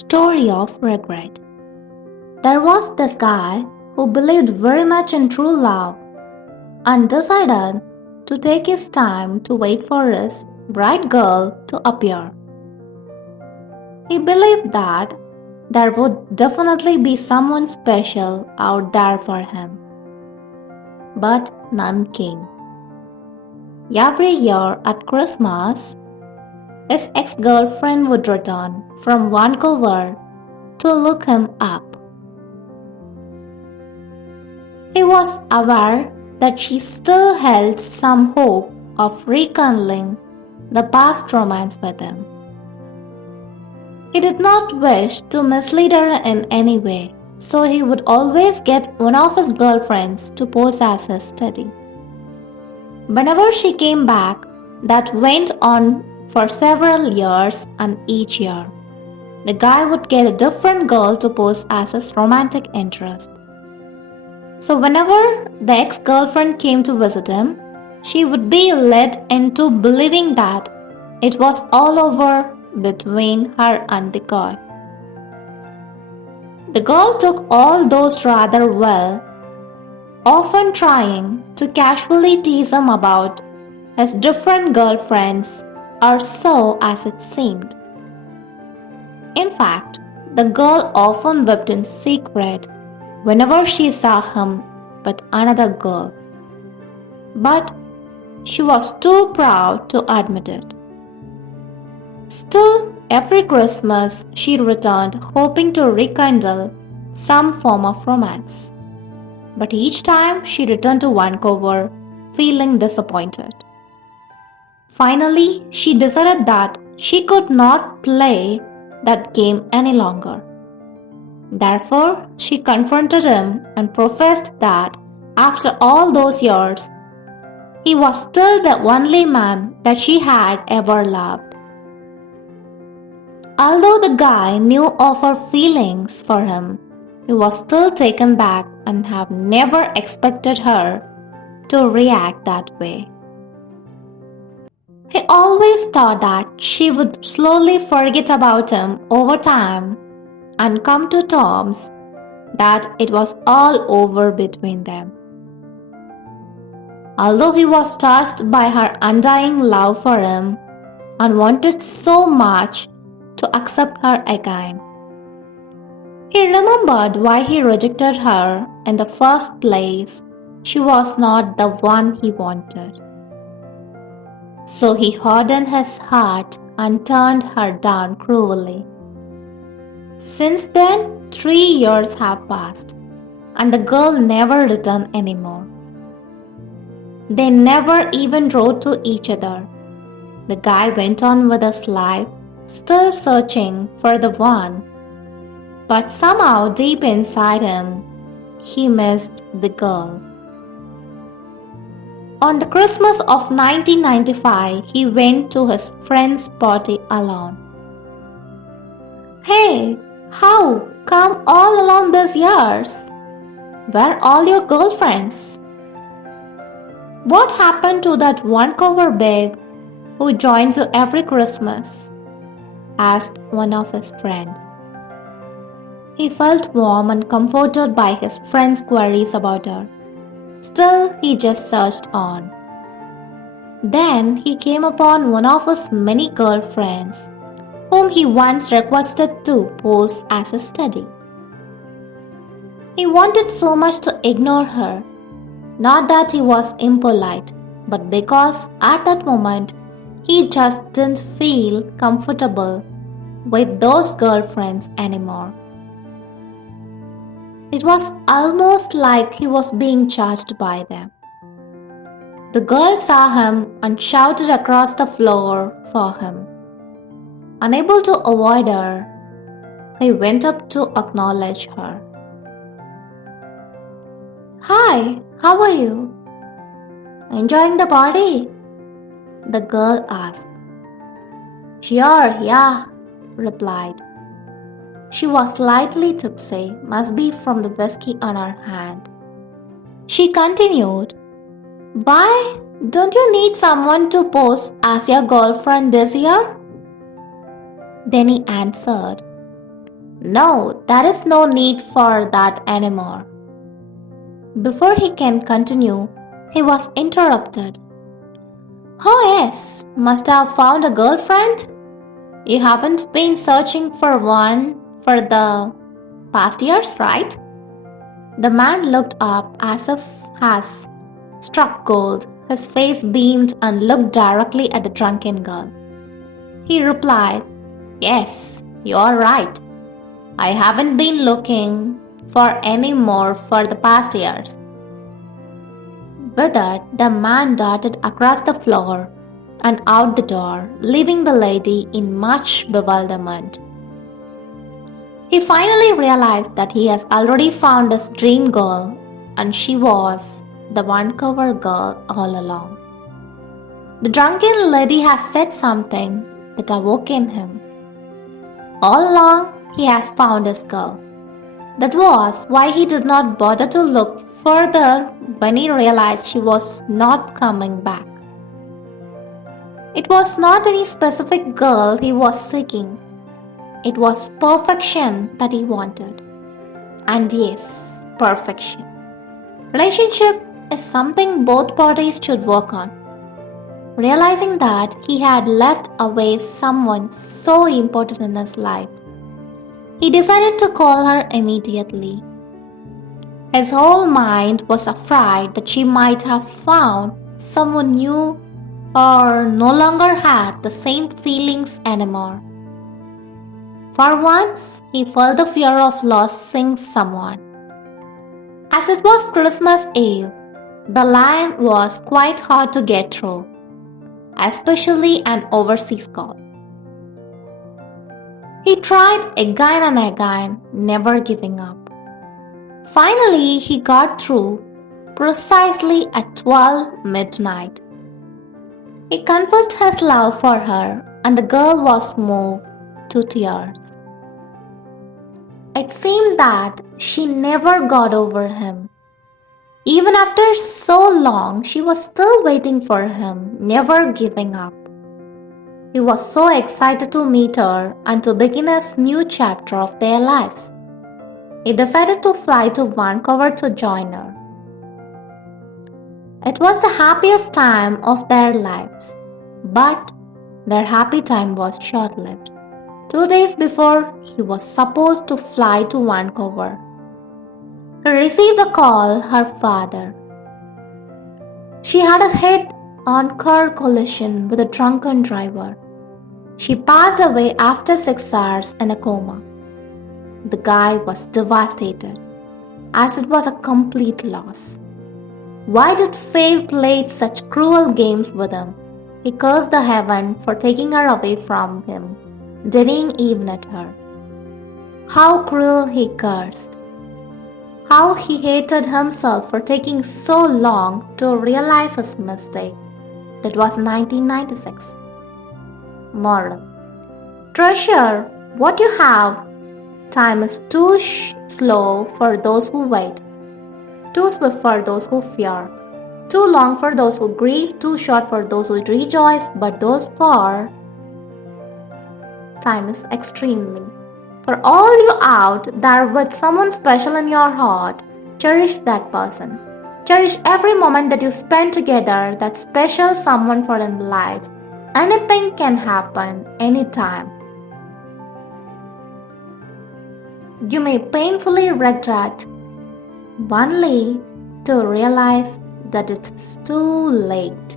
Story of Regret. There was this guy who believed very much in true love and decided to take his time to wait for his right girl to appear. He believed that there would definitely be someone special out there for him. But none came. Every year at Christmas, his ex-girlfriend would return from Vancouver to look him up. He was aware that she still held some hope of rekindling the past romance with him. He did not wish to mislead her in any way, so he would always get one of his girlfriends to pose as his steady. Whenever she came back, that went on for several years, and each year, the guy would get a different girl to pose as his romantic interest. So whenever the ex-girlfriend came to visit him, she would be led into believing that it was all over between her and the guy. The girl took all those rather well, often trying to casually tease him about his different girlfriends, or so as it seemed. In fact, the girl often wept in secret whenever she saw him with another girl. But she was too proud to admit it. Still, every Christmas she returned hoping to rekindle some form of romance. But each time she returned to Vancouver feeling disappointed. Finally, she decided that she could not play that game any longer. Therefore, she confronted him and professed that after all those years, he was still the only man that she had ever loved. Although the guy knew of her feelings for him, he was still taken back and had never expected her to react that way. He always thought that she would slowly forget about him over time and come to terms that it was all over between them. Although he was touched by her undying love for him and wanted so much to accept her again, he remembered why he rejected her in the first place. She was not the one he wanted. So he hardened his heart and turned her down cruelly. Since then, 3 years have passed, and the girl never returned anymore. They never even wrote to each other. The guy went on with his life, still searching for the one, but somehow deep inside him, he missed the girl. On the Christmas of 1995, he went to his friend's party alone. "Hey, how come all along these years? Where are all your girlfriends? What happened to that Vancouver babe who joins you every Christmas?" asked one of his friends. He felt warm and comforted by his friend's queries about her. Still, he just searched on. Then he came upon one of his many girlfriends, whom he once requested to pose as a study. He wanted so much to ignore her, not that he was impolite, but because at that moment he just didn't feel comfortable with those girlfriends anymore. It was almost like he was being judged by them. The girl saw him and shouted across the floor for him. Unable to avoid her, he went up to acknowledge her. "Hi, how are you? Enjoying the party?" the girl asked. "Sure, yeah," replied. She was slightly tipsy, must be from the whiskey on her hand. She continued, "Why don't you need someone to pose as your girlfriend this year?" Then he answered, No, there is no need for that anymore. Before he can continue, he was interrupted. Oh, yes, must have found a girlfriend? You haven't been searching for one for the past years, right? The man looked up as if has struck gold. His face beamed and looked directly at the drunken girl. He replied, Yes, you're right. I haven't been looking for any more for the past years. With it, the man darted across the floor and out the door, leaving the lady in much bewilderment. He finally realized that he has already found his dream girl, and she was the one-cover girl all along. The drunken lady has said something that awoke in him. All along, he has found his girl. That was why he did not bother to look further when he realized she was not coming back. It was not any specific girl he was seeking. It was perfection that he wanted. And yes, perfection. Relationship is something both parties should work on. Realizing that he had left away someone so important in his life, he decided to call her immediately. His whole mind was afraid that she might have found someone new or no longer had the same feelings anymore. For once, he felt the fear of losing someone. As it was Christmas Eve, the line was quite hard to get through, especially an overseas call. He tried again and again, never giving up. Finally, he got through precisely at 12 midnight. He confessed his love for her, and the girl was moved to tears. It seemed that she never got over him. Even after so long, she was still waiting for him, never giving up. He was so excited to meet her and to begin a new chapter of their lives. He decided to fly to Vancouver to join her. It was the happiest time of their lives, but their happy time was short-lived. 2 days before he was supposed to fly to Vancouver, he received a call her father. She had a head-on-car collision with a drunken driver. She passed away after 6 hours in a coma. The guy was devastated, as it was a complete loss. Why did fate play such cruel games with him? He cursed the heaven for taking her away from him, didn't even at her. How cruel he cursed. How he hated himself for taking so long to realize his mistake. That was 1996. Moral: treasure what you have. Time is too slow for those who wait, too swift for those who fear, too long for those who grieve, too short for those who rejoice, but those for time is extremely. For all you out there with someone special in your heart, cherish that person. Cherish every moment that you spend together, that special someone for in life. Anything can happen anytime. You may painfully regret, only to realize that it's too late.